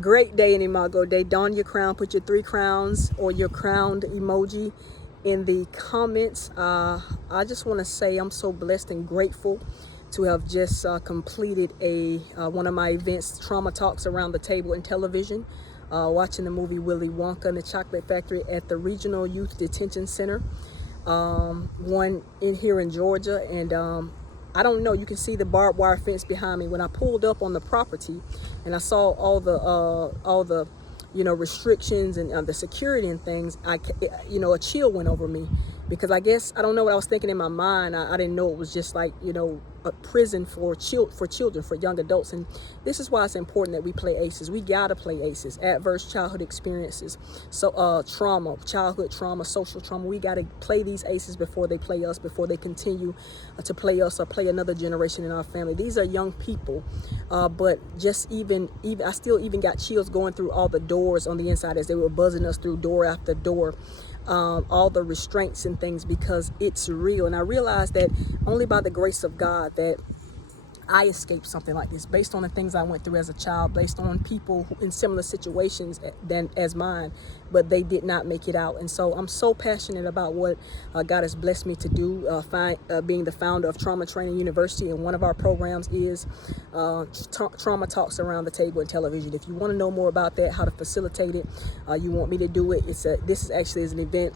Great day in Imago Day. Don your crown, put your 3 crowns or your crowned emoji in the comments. I just want to say I'm so blessed and grateful to have just completed one of my events, Trauma Talks Around the Table in television, watching the movie Willie, Wonka and the Chocolate Factory at the Regional Youth Detention Center, one in here in Georgia. And I don't know, you can see the barbed wire fence behind me. When I pulled up on the property and I saw all the restrictions and the security and things, a chill went over me, because I guess, I don't know what I was thinking in my mind. I didn't know it was just like, a prison for children, for young adults. And this is why it's important that we play ACEs. We gotta play ACEs, adverse childhood experiences, so trauma, childhood trauma, social trauma. We gotta play these ACEs before they play us, before they continue to play us or play another generation in our family. These are young people, but just even I still even got chills going through all the doors on the inside as they were buzzing us through door after door. All the restraints and things, because it's real. And I realized that only by the grace of God that I escaped something like this, based on the things I went through as a child, based on people in similar situations as mine, but they did not make it out. And so I'm so passionate about what God has blessed me to do, being the founder of Trauma Training University, and one of our programs is Trauma Talks Around the Table in television. If you want to know more about that, how to facilitate it, you want me to do it, this is actually an event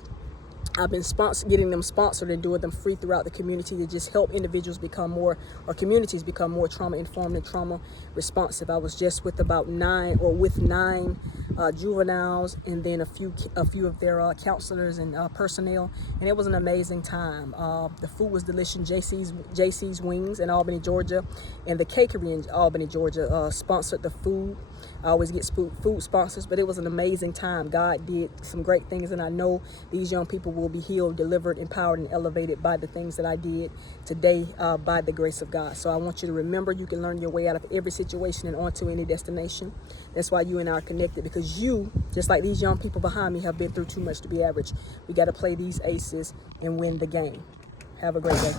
I've been getting them sponsored and doing them free throughout the community to just help individuals become more, or communities become more trauma informed and trauma responsive. I was just with nine juveniles, and then a few of their counselors and personnel, and it was an amazing time. The food was delicious. JC's Wings in Albany, Georgia, and the Cakery in Albany, Georgia sponsored the food. I always get food sponsors, but it was an amazing time. God did some great things, and I know these young people will be healed, delivered, empowered, and elevated by the things that I did today, by the grace of God. So I want you to remember, you can learn your way out of every situation and onto any destination. That's why you and I are connected, because you, just like these young people behind me, have been through too much to be average. We got to play these ACEs and win the game. Have a great day.